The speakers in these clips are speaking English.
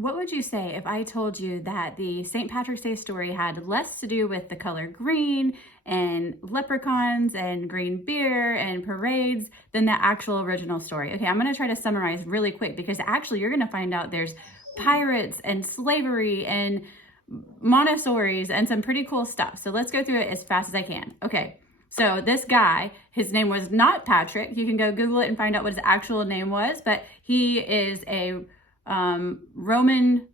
What would you say if I told you that the St. Patrick's Day story had less to do with the color green and leprechauns and green beer and parades than the actual original story? Okay, I'm going to try to summarize really quick because actually you're going to find out there's pirates and slavery and Montessori's and some pretty cool stuff. So let's go through it as fast as I can. Okay. So this guy, his name was not Patrick. You can go Google it and find out what his actual name was, but he is a Roman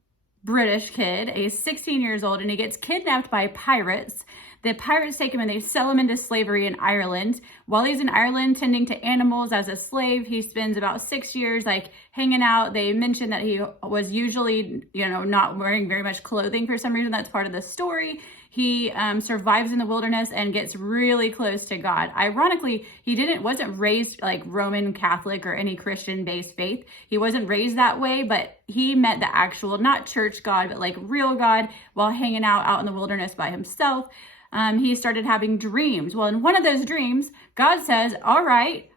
British kid. He's 16 years old and he gets kidnapped by pirates. The pirates take him and they sell him into slavery in Ireland. While he's in Ireland tending to animals as a slave, he spends about 6 years like hanging out. They mention that he was usually, not wearing very much clothing for some reason. That's part of the story. He survives in the wilderness and gets really close to God. Ironically, he wasn't raised like Roman Catholic or any Christian-based faith. He wasn't raised that way, but he met the actual, not church God, but like real God while hanging out in the wilderness by himself. He started having dreams. Well, in one of those dreams, God says, all right,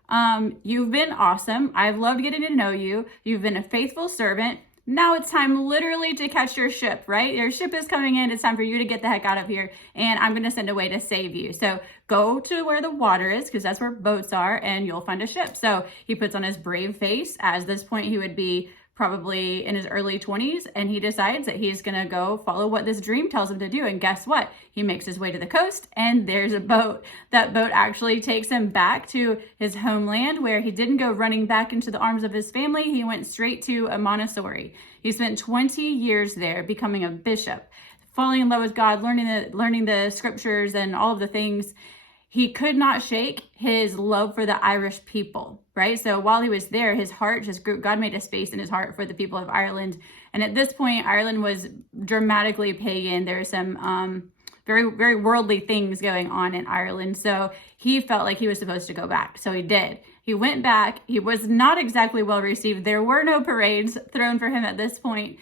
you've been awesome. I've loved getting to know you. You've been a faithful servant. Now it's time literally to catch your ship, right? Your ship is coming in. It's time for you to get the heck out of here. And I'm going to send a way to save you. So go to where the water is, because that's where boats are, and you'll find a ship. So he puts on his brave face. At this point, he would be probably in his early 20s, and he decides that he's going to go follow what this dream tells him to do. And guess what? He makes his way to the coast, and there's a boat. That boat actually takes him back to his homeland, where he didn't go running back into the arms of his family. He went straight to a Montessori. He spent 20 years there becoming a bishop, falling in love with God, learning the scriptures and all of the things. He could not shake his love for the Irish people, right? So while he was there, his heart just grew. God made a space in his heart for the people of Ireland. And at this point, Ireland was dramatically pagan. There were some very, very worldly things going on in Ireland. So he felt like he was supposed to go back. So he did. He went back. He was not exactly well received. There were no parades thrown for him at this point.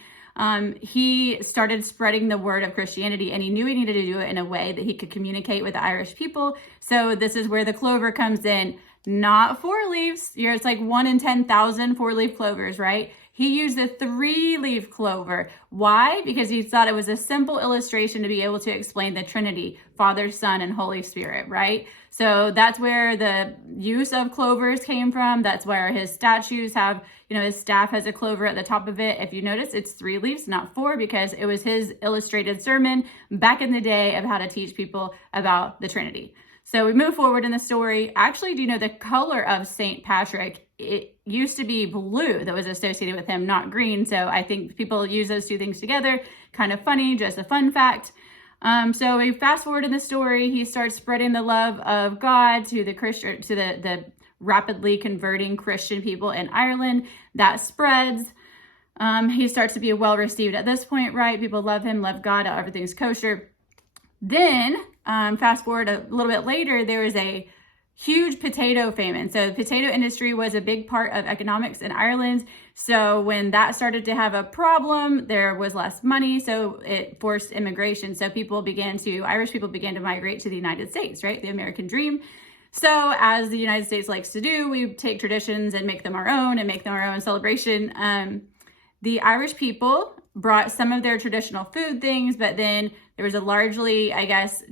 He started spreading the word of Christianity, and he knew he needed to do it in a way that he could communicate with the Irish people. So this is where the clover comes in, not 4 leaves. It's like 1 in 10,000 4-leaf clovers, right? He used a 3-leaf clover. Why? Because he thought it was a simple illustration to be able to explain the Trinity, Father, Son, and Holy Spirit, right? So that's where the use of clovers came from. That's where his statues have, his staff has a clover at the top of it. If you notice, it's 3 leaves, not 4, because it was his illustrated sermon back in the day of how to teach people about the Trinity. So we move forward in the story. Actually, do you know the color of St. Patrick? It used to be blue that was associated with him, not green. So I think people use those two things together. Kind of funny, just a fun fact. So we fast forward in the story. He starts spreading the love of God to the rapidly converting Christian people in Ireland. That spreads. He starts to be well received at this point, right? People love him, love God, everything's kosher. Then fast forward a little bit later, there was a huge potato famine. So the potato industry was a big part of economics in Ireland. So when that started to have a problem, there was less money. So it forced immigration. So Irish people began to migrate to the United States, right? The American dream. So as the United States likes to do, we take traditions and make them our own and make them our own celebration. The Irish people brought some of their traditional food things, but then there was a largely,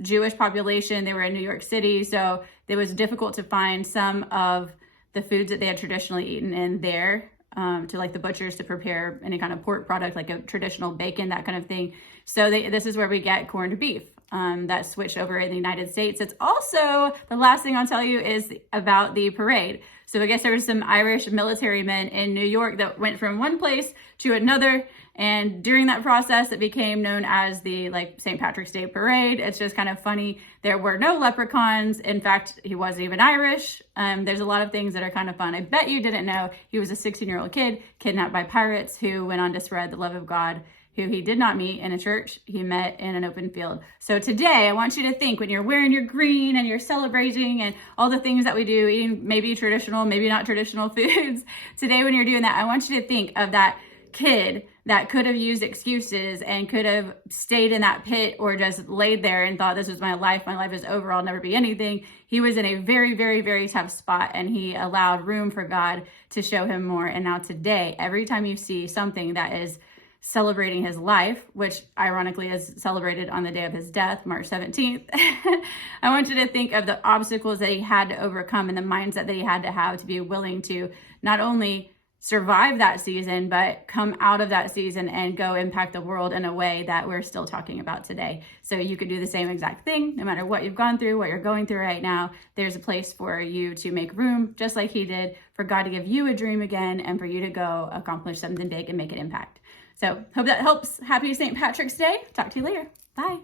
Jewish population. They were in New York City, so it was difficult to find some of the foods that they had traditionally eaten in there, to like the butchers to prepare any kind of pork product, like a traditional bacon, that kind of thing. So this is where we get corned beef. That switched over in the United States. It's also, the last thing I'll tell you is about the parade. So I guess there was some Irish military men in New York that went from one place to another. And during that process, it became known as the St. Patrick's Day Parade. It's just kind of funny. There were no leprechauns. In fact, he wasn't even Irish. There's a lot of things that are kind of fun. I bet you didn't know he was a 16-year-old kid kidnapped by pirates who went on to spread the love of God, who he did not meet in a church. He met in an open field. So today, I want you to think, when you're wearing your green and you're celebrating and all the things that we do, eating maybe traditional, maybe not traditional foods. Today, when you're doing that, I want you to think of that kid that could have used excuses and could have stayed in that pit or just laid there and thought, this was my life is over, I'll never be anything. He was in a very, very, very tough spot, and he allowed room for God to show him more. And now today, every time you see something that is celebrating his life, which ironically is celebrated on the day of his death, March 17th. I want you to think of the obstacles that he had to overcome and the mindset that he had to have to be willing to not only survive that season, but come out of that season and go impact the world in a way that we're still talking about today. So you could do the same exact thing, no matter what you've gone through, what you're going through right now. There's a place for you to make room, just like he did, for God to give you a dream again and for you to go accomplish something big and make an impact. So hope that helps. Happy St. Patrick's Day. Talk to you later. Bye.